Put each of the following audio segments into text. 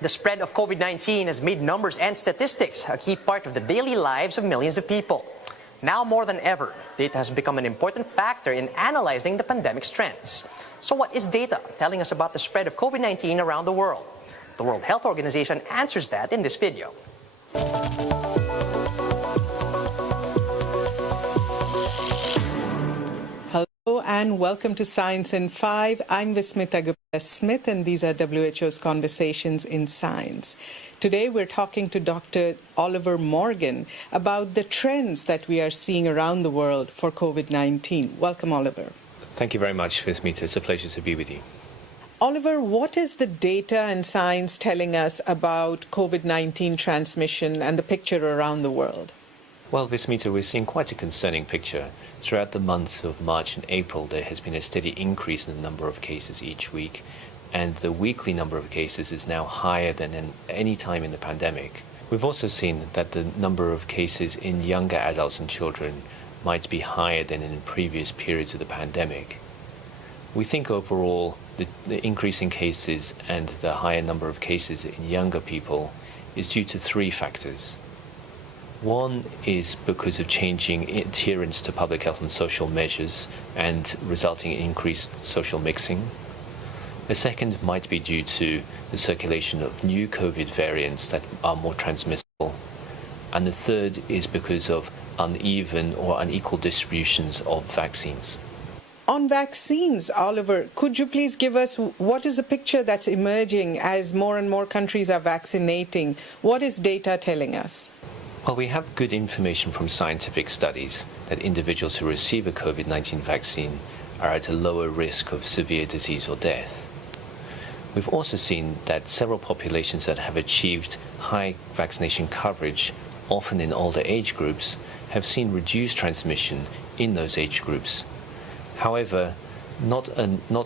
The spread of COVID-19 has made numbers and statistics a key part of the daily lives of millions of people. Now more than ever, data has become an important factor in analyzing the pandemic's trends. So what is data telling us about the spread of COVID-19 around the world? The World Health Organization answers that in this video. Hello and welcome to Science in 5. I'm Vismita Gupta-Smith and these are WHO's Conversations in Science. Today we're talking to Dr. Oliver Morgan about the trends that we are seeing around the world for COVID-19. Welcome, Oliver. Thank you very much, Vismita. It's a pleasure to be with you. Oliver, what is the data and science telling us about COVID-19 transmission and the picture around the world? Well, Vismita, we're seeing quite a concerning picture. Throughout the months of March and April, there has been a steady increase in the number of cases each week, and the weekly number of cases is now higher than in any time in the pandemic. We've also seen that the number of cases in younger adults and children might be higher than in previous periods of the pandemic. We think overall the increase in cases and the higher number of cases in younger people is due to three factors. One is because of changing adherence to public health and social measures and resulting in increased social mixing. The second might be due to the circulation of new COVID variants that are more transmissible. And the third is because of uneven or unequal distributions of vaccines. On vaccines, Oliver, could you please give us what is the picture that's emerging as more and more countries are vaccinating? What is data telling us? Well, we have good information from scientific studies that individuals who receive a COVID-19 vaccine are at a lower risk of severe disease or death. We've also seen that several populations that have achieved high vaccination coverage, often in older age groups, have seen reduced transmission in those age groups. However, not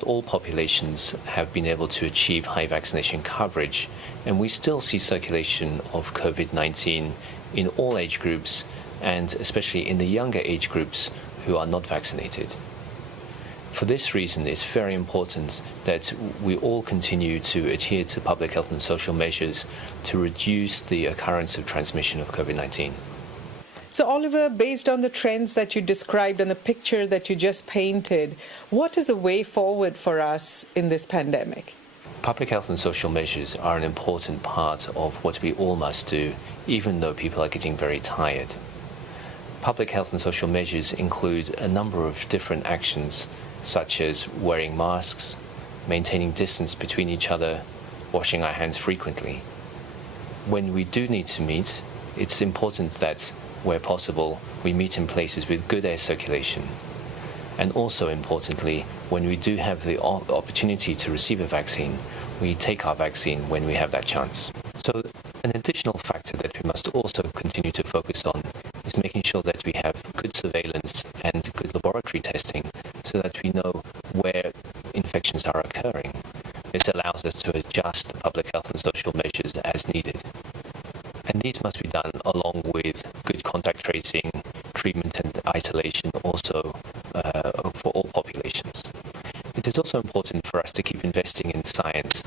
all populations have been able to achieve high vaccination coverage, and we still see circulation of COVID-19 in all age groups, and especially in the younger age groups who are not vaccinated. For this reason, it's very important that we all continue to adhere to public health and social measures to reduce the occurrence of transmission of COVID-19. So, Oliver, based on the trends that you described and the picture that you just painted, what is the way forward for us in this pandemic? Public health and social measures are an important part of what we all must do, even though people are getting very tired. Public health and social measures include a number of different actions, such as wearing masks, maintaining distance between each other, washing our hands frequently. When we do need to meet, it's important that, where possible, we meet in places with good air circulation. And also importantly, when we do have the opportunity to receive a vaccine, we take our vaccine when we have that chance. So an additional factor that we must also continue to focus on is making sure that we have good surveillance and good laboratory testing so that we know where infections are occurring. This allows us to adjust the public health and social measures as needed. And these must be done along with good contact tracing, treatment and isolation also for all populations. It is also important for us to keep investing in science,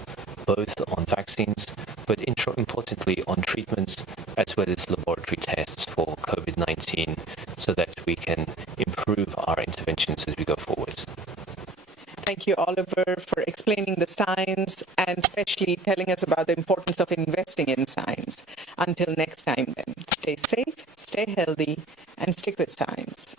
both on vaccines, but importantly on treatments as well as laboratory tests for COVID-19 so that we can improve our interventions as we go forward. Thank you, Oliver, for explaining the science and especially telling us about the importance of investing in science. Until next time then, stay safe, stay healthy, and stick with science.